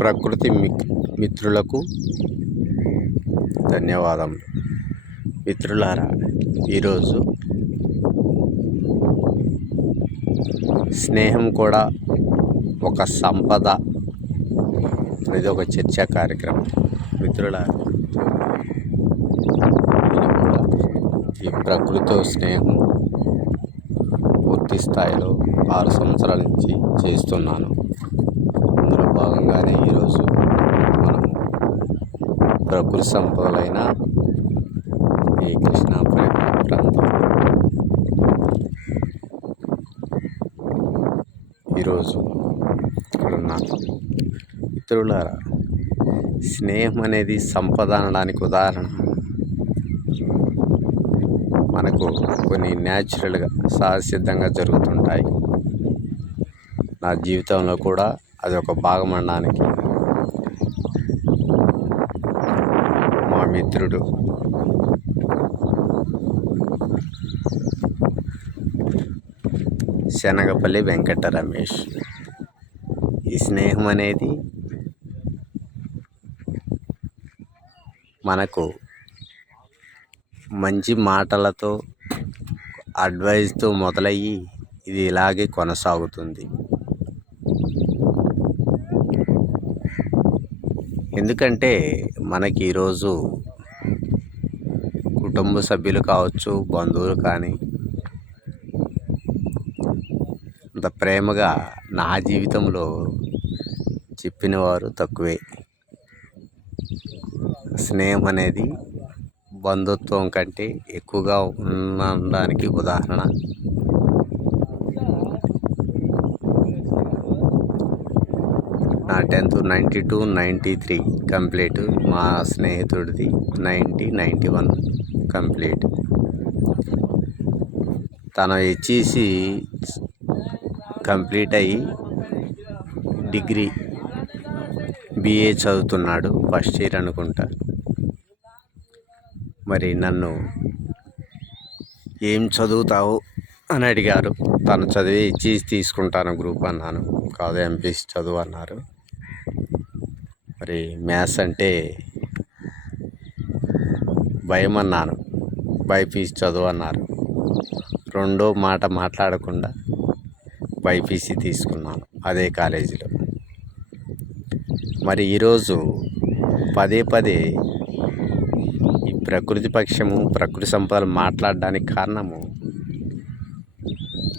ప్రకృతి మిత్రులకు ధన్యవాదములు. మిత్రులారా, ఈరోజు స్నేహం కూడా ఒక సంపద అనేది ఒక చర్చా కార్యక్రమం. మిత్రులారా, ఈ ప్రకృతితో స్నేహం పూర్తి స్థాయిలో 6 సంవత్సరాల నుంచి చేస్తున్నాను. అందులో భాగంగానే ఈరోజు మనం ప్రకృతి సంపదలైన ఈ కృష్ణా ప్రాంతం ఈరోజు ఇక్కడ ఉన్నాను. మిత్రులారా, స్నేహం అనేది సంపద అనడానికి ఉదాహరణ మనకు కొన్ని న్యాచురల్గా సహజసిద్ధంగా జరుగుతుంటాయి. నా జీవితంలో కూడా అది ఒక భాగం అనడానికి మా మిత్రుడు శనగపల్లి వెంకట రమేష్. ఈ స్నేహం అనేది మనకు మంచి మాటలతో అడ్వైజ్తో మొదలయ్యి ఇది ఇలాగే కొనసాగుతుంది. ఎందుకంటే మనకి ఈరోజు కుటుంబ సభ్యులు కావచ్చు, బంధువులు కానీ అంత ప్రేమగా నా జీవితంలో చెప్పిన వారు తక్కువే. స్నేహం అనేది బంధుత్వం కంటే ఎక్కువగా ఉండడానికి ఉదాహరణ నా 10th 92-93 కంప్లీట్, మా స్నేహితుడిది 90-91 కంప్లీట్. తన హెచ్ఈసి కంప్లీట్ అయ్యి డిగ్రీ బిఏ చదువుతున్నాడు, ఫస్ట్ ఇయర్ అనుకుంటా. మరి నన్ను ఏం చదువుతావు అని అడిగారు. తను చదివి హెచ్ఈసి తీసుకుంటాను గ్రూప్ అన్నాను. కాదు, ఎంపీసీ చదువు అన్నారు. మరి మ్యాథ్స్ అంటే భయం అన్నాను. బైపీసీ చదువు అన్నారు. రెండో మాట మాట్లాడకుండా బైపీసీ తీసుకున్నాను అదే కాలేజీలో. మరి ఈరోజు పదే పదే ఈ ప్రకృతి పక్షము, ప్రకృతి సంపదలు మాట్లాడడానికి కారణము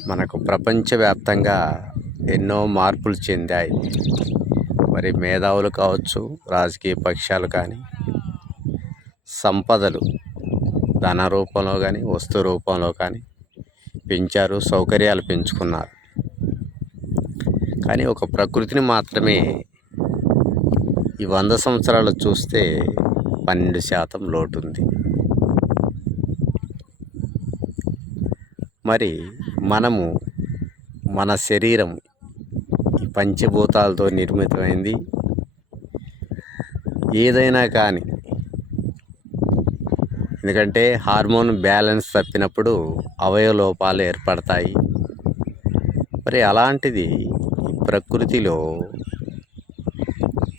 మనకు ప్రపంచవ్యాప్తంగా ఎన్నో మార్పులు చెందాయి. మరి మేధావులు కావచ్చు, రాజకీయ పక్షాలు కానీ సంపదలు ధన రూపంలో కానీ వస్తు రూపంలో కానీ పెంచారు, సౌకర్యాలు పెంచుకున్నారు. కానీ ఒక ప్రకృతిని మాత్రమే ఈ 100 సంవత్సరాలు చూస్తే 12% లోటు ఉంది. మరి మనము మన శరీరం ఈ పంచభూతాలతో నిర్మితమైంది. ఏదైనా కానీ, ఎందుకంటే హార్మోన్ బ్యాలెన్స్ తప్పినప్పుడు అవయవ లోపాలు ఏర్పడతాయి. మరి అలాంటిది ప్రకృతిలో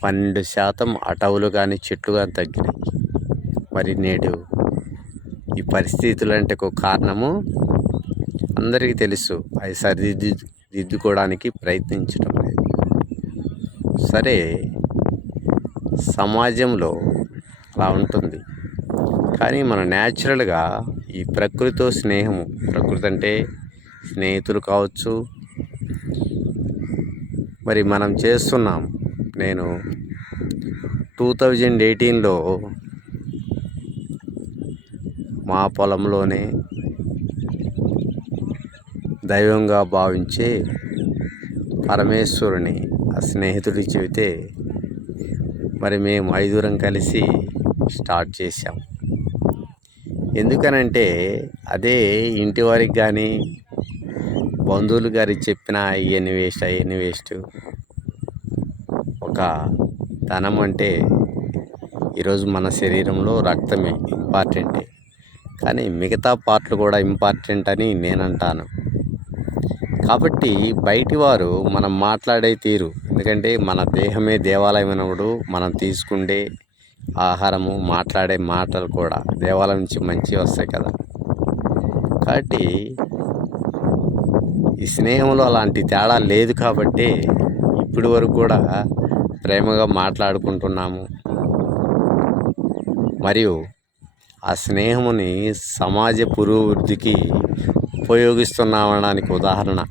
12% అటవులు కానీ చెట్లు కానీ తగ్గినాయి. మరి నేడు ఈ పరిస్థితులు అంటే ఒక కారణము అందరికీ తెలుసు. అవి సరిదిద్దుకోవడానికి ప్రయత్నించడం లేదు. సరే, సమాజంలో అలా ఉంటుంది. కానీ మనం న్యాచురల్గా ఈ ప్రకృతితో స్నేహము, ప్రకృతి అంటే స్నేహితులు కావచ్చు, మరి మనం చేస్తున్నాం. నేను 2018లో మా పొలంలోనే దైవంగా భావించే పరమేశ్వరుని ఆ స్నేహితుడికి చెబితే మరి మేము 5 కలిసి స్టార్ట్ చేసాం. ఎందుకనంటే అదే ఇంటి వారికి కానీ బంధువులు గారికి చెప్పిన అవన్నీ వేస్ట్. ఒక ధనం అంటే ఈరోజు మన శరీరంలో రక్తమే ఇంపార్టెంటే, కానీ మిగతా పార్ట్లు కూడా ఇంపార్టెంట్ అని నేను అంటాను. కాబట్టి బయటి వారు మనం మాట్లాడే తీరు, ఎందుకంటే మన దేహమే దేవాలయమైనప్పుడు మనం తీసుకుండే ఆహారము, మాట్లాడే మాటలు కూడా దేవాలయం నుంచి మంచి వస్తాయి కదా. కాబట్టి ఈ స్నేహంలో అలాంటి తేడా లేదు కాబట్టి ఇప్పటి వరకు కూడా ప్రేమగా మాట్లాడుకుంటున్నాము. మరియు ఆ స్నేహముని సమాజ పురోభివృద్ధికి ఉపయోగిస్తున్నామనడానికి ఉదాహరణ.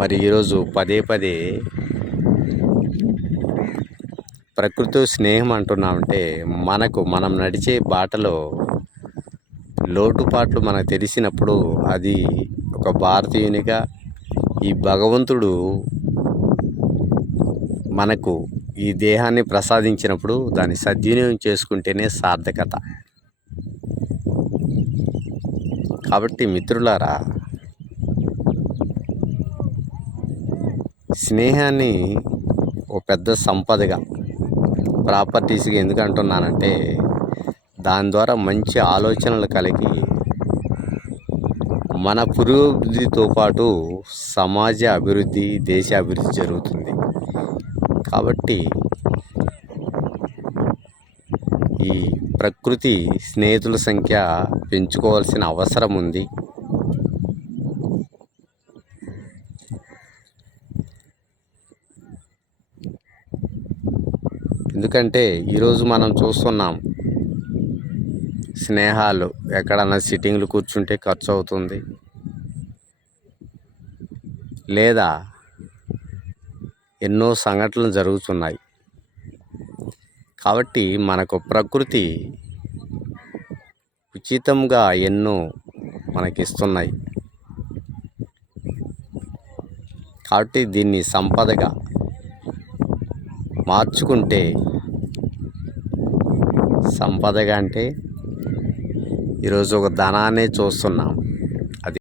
మరి ఈరోజు పదే పదే ప్రకృతి స్నేహం అంటున్నామంటే మనం నడిచే బాటలో లోటుపాట్లు మనకు తెలిసినప్పుడు అది ఒక భారతీయునిగా ఈ భగవంతుడు మనకు ఈ దేహాన్ని ప్రసాదించినప్పుడు దాన్ని సద్వినియోగం చేసుకుంటేనే సార్థకత. కాబట్టి మిత్రులారా, స్నేహాన్ని ఓ పెద్ద సంపదగా, ప్రాపర్టీస్గా ఎందుకు అంటున్నానంటే దాని ద్వారా మంచి ఆలోచనలు కలిగి మన పురోభివృద్ధితో పాటు సమాజ అభివృద్ధి, దేశ అభివృద్ధి జరుగుతుంది. కాబట్టి ఈ ప్రకృతి స్నేహితుల సంఖ్య పెంచుకోవాల్సిన అవసరం ఉంది. ఎందుకంటే ఈరోజు మనం చూస్తున్నాం, స్నేహాలు ఎక్కడన్నా సిట్టింగ్లు కూర్చుంటే ఖర్చు అవుతుంది, లేదా ఎన్నో సంఘటనలు జరుగుతున్నాయి. కాబట్టి మనకు ప్రకృతి ఉచితంగా ఎన్నో మనకిస్తున్నాయి. కాబట్టి దీన్ని సంపదగా మార్చుకుంటే, సంపదగా అంటే ఈరోజు ఒక ధనాన్ని చూస్తున్నాం,